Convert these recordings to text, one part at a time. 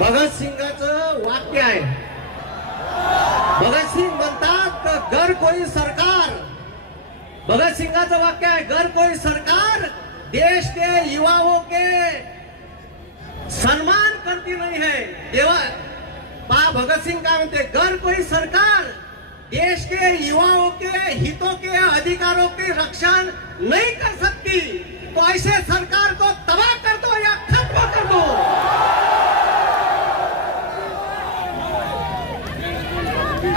भगतसिंगाचं वाक्य आहे. भगतसिंग म्हणतात घर कोई सरकार, भगतसिंगाचं वाक्य आहे घर कोई सरकार देश के युवाओं के सम्मान करती नहीं है. तेव्हा पा भगतसिंग काय म्हणते, घर कोई सरकार देश के युवाओं के हितों के अधिकारों की रक्षा नहीं कर सकती, तो ऐसे सरकार को तबाह कर दो या खत्म कर दो.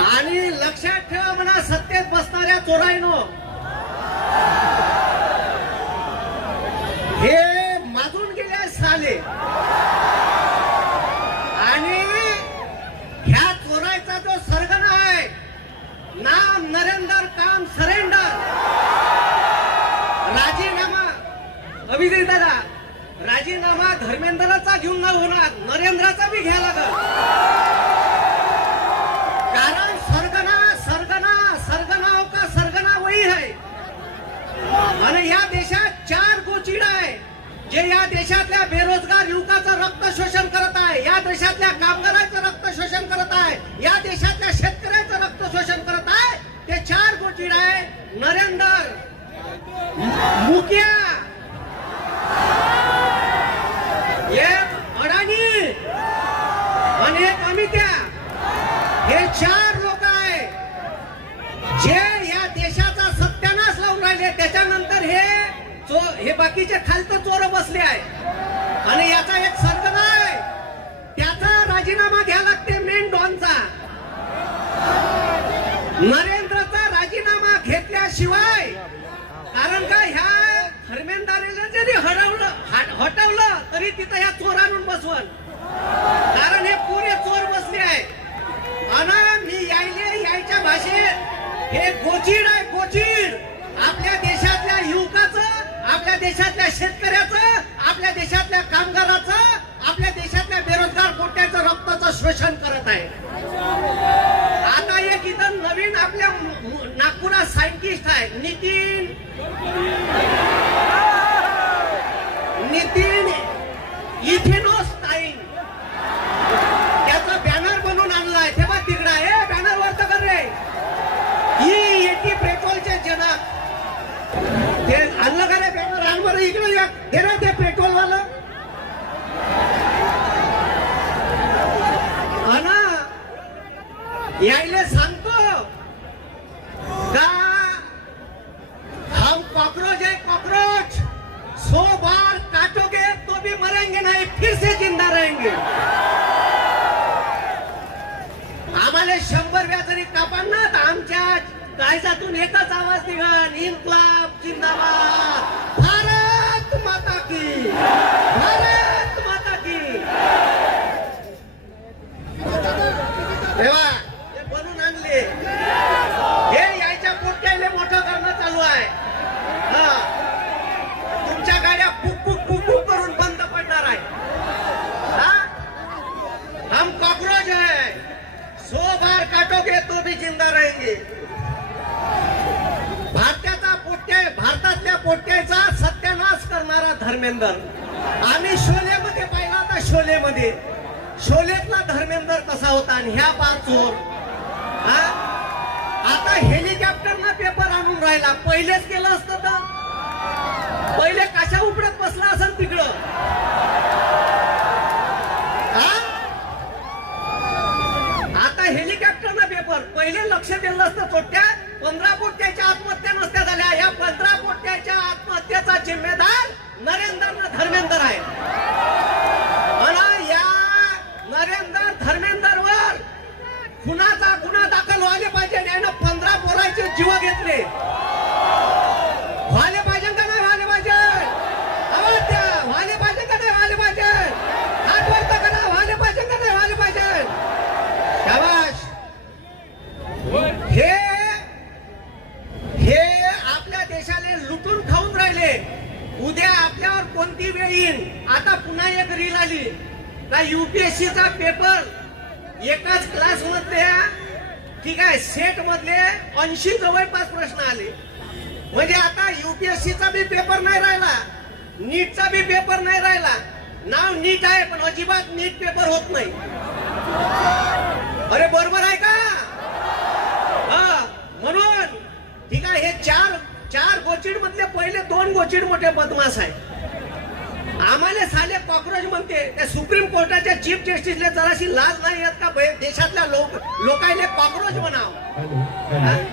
आणि लक्षात ठेवा म्हणा सत्तेत बसणाऱ्या चोरांनो, हे माजून गेले साले आणि ह्या चोरायचा जो सरगना आहे नाम नरेंद्र काम सरेंडर. राजीनामा अभिजित दादा, राजीनामा धर्मेंद्रचा घेऊन न होणार, नरेंद्रचा बी घ्यायला लागल. कारण सरगना सरगना सरगनाओं का सरगना वही है. आणि या देशात 4 गोचिड आहे जे या देशातल्या बेरोजगार युवकाचं रक्त शोषण करत आहे, या देशातल्या कामगारांचं रक्त शोषण करत आहे, या देशातल्या शेतकऱ्याचं रक्त शोषण करत आहे. ते 4 गोचिड आहे. नरेंद्र, मुखिया, एक अडाणी आणि एक अमित्या, हे 4 लोक आहे जे या देशाचा सत्यानाश लावून राहिले. त्याच्यानंतर हे बाकीचे खालचं चोर बसले आहे आणि याचा एक सरगना आहे, त्याचा राजीनामा घ्यावा लागते मेन डॉनचा. नरेंद्रचा राजीनामा घेतल्याशिवाय, कारण का ह्या धर्मेंद्रला जरी हटवलं तरी तिथं ह्या चोर आणून बसवल, कारण हे पुरे चोर बसले आहे. आणि मी यायच्या भाषेत हे गोचिड आहे, गोचिड. आपल्या देशातल्या युवकाचं, आपल्या देशातल्या शेतकऱ्याचं, आपल्या देशातल्या कामगाराचं, आपल्या देशातल्या बेरोजगार कोट्याचं रक्ताचं शोषण करत आहे. आता एक इथं नवीन आपल्या नागपुरात सायंटिस्ट आहे नितीन इथेनोस्टाईन. त्याचा बॅनर बनवून आणलाय, तेव्हा तिकडा आहे बॅनर वरत कर रे. ही पेट्रोलचे जनक ते आणलं का रे बॅनर? आण बरं इकडे या, दे रे ते पेट्रोल वाला. यायले सांगतो का हम कॉकरोच है, कॉकरोच 100 बार काटोगे तो भी मरेंगे नहीं, फिर से जिंदा रहेंगे. आम्हाला 100 वेळा जरी कापाल ना तर आमच्या काळजातून एकच आवाज निघाल, इन्क्लाब जिंदाबाद, भारत माता की, भारत माता की. तेव्हा बनून आणले हे यायच्या पोट्याले मोठं करणं चालू आहे. तुमच्या गाड्या पुक करून बंद पडणार आहे. हम कॉकरोच है, 100 बार काटोगे तो भी जिंदा रहेंगे. भारतातल्या पोट्याचा सत्यानाश करणारा धर्मेंद्र. आम्ही शोलेमध्ये पाहिला होता, शोलेतला धर्मेंद्र कसा होता आणि ह्या 5 चोर. आता हेलिकॉप्टरनं पेपर आणून राहिला. पहिलेच केलं असतं तर पहिले कशा उपडत बसला असेल तिकडं. आता हेलिकॉप्टरनं पेपर, पहिले लक्ष दिलं असतं. चोट्या 15 पोट्याच्या आत्महत्या नसत्या झाल्या. या 15 पोट्याच्या आत्महत्येचा जिम्मेदार धर्मेंद्र आहे. आणि या धर्मेंद्रवर खुनाचा गुन्हा दाखल व्हायला पाहिजे. यानं 15 पोरांचे जीव घेतले. व्हायला पाहिजे का नाही व्हायला पाहिजे? व्हायला पाहिजे का नाही व्हायला पाहिजे? हात वरता का नाही व्हायला पाहिजे का नाही व्हायला पाहिजे? शाबाश. हे आपल्या देशाला लुटून खाऊन राहिले. उद्या आपल्यावर कोणती वेळ येईल. आता पुन्हा एक रील आली का युपीएससीचा पेपर एकाच क्लास मधल्या, ठीक आहे, सेट मधले 80 जवळपास प्रश्न आले. म्हणजे आता युपीएससीचा बी पेपर नाही राहिला, नीटचा बी पेपर नाही राहिला. नाव नीट आहे पण अजिबात नीट पेपर होत नाही. अरे बरोबर आहे का? हा, म्हणून ठीक आहे, हे चार गोचिड मधले पहिले 2 गोचिड मोठे बदमाश आहे. आम्हाला साले कॉक्रोच म्हणते. त्या सुप्रीम कोर्टाच्या चीफ जस्टिसला जराशी लाज नाही येत का देशातल्या लोकांना कॉक्रोच म्हणाव?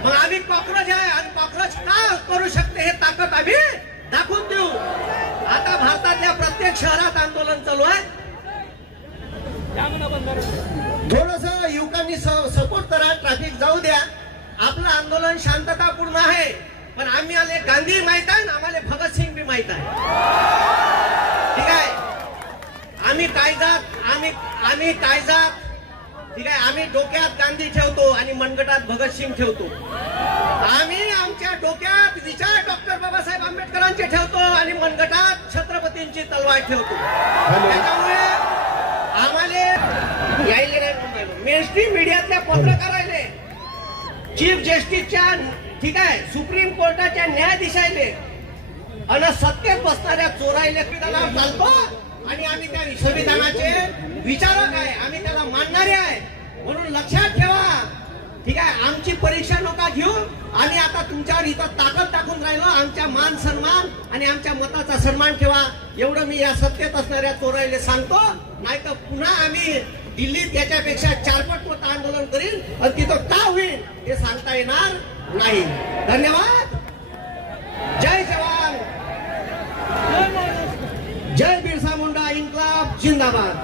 मग आम्ही कॉक्रोच आहे आणि कॉक्रोच का करू शकते हे ताकद आम्ही दाखवून देऊ. आता भारतातल्या प्रत्येक शहरात आंदोलन चालू आहे. थोडस युवकांनी सपोर्ट करा, ट्रॅफिक जाऊ द्या. आपलं आंदोलन शांततापूर्ण आहे, पण आम्ही आले गांधी माहित आहे, आम्हाला भगतसिंग बी माहित आहे. ठीक आहे, आम्ही कायजात ठीक आहे, आम्ही डोक्यात गांधी ठेवतो आणि मनगटात भगतसिंग ठेवतो. आम्ही आमच्या डोक्यात विचार डॉक्टर बाबासाहेब आंबेडकरांचे ठेवतो आणि मनगटात छत्रपतींची तलवार ठेवतो. त्याच्यामुळे आम्हाला यायले नाही. मेनस्ट्रीम मीडियातल्या पत्रकाराले, चीफ जस्टिसच्या ठीक आहे, सुप्रीम कोर्टाच्या न्यायाधीशाले आणि सत्तेत बसणाऱ्या चोरायले त्याला चालतो आणि आम्ही त्या संविधानाचे विचारक आहे, आम्ही त्याला मानणारे आहे. म्हणून लक्षात ठेवा, ठीक आहे, आमची परीक्षा नका घेऊ. आम्ही आता तुमच्यावर इथं ताकद टाकून राहिलो. आमच्या मान सन्मान आणि आमच्या मताचा सन्मान ठेवा, एवढं मी या सत्तेत असणाऱ्या चोरायले सांगतो. नाही तर पुन्हा आम्ही दिल्लीत याच्यापेक्षा 4 पट मोठं आंदोलन करीन आणि तिथं का होईल हे सांगता येणार नाही. धन्यवाद. जय जवान, जय बिरसा मुंडा, इन्कलाब जिंदाबाद.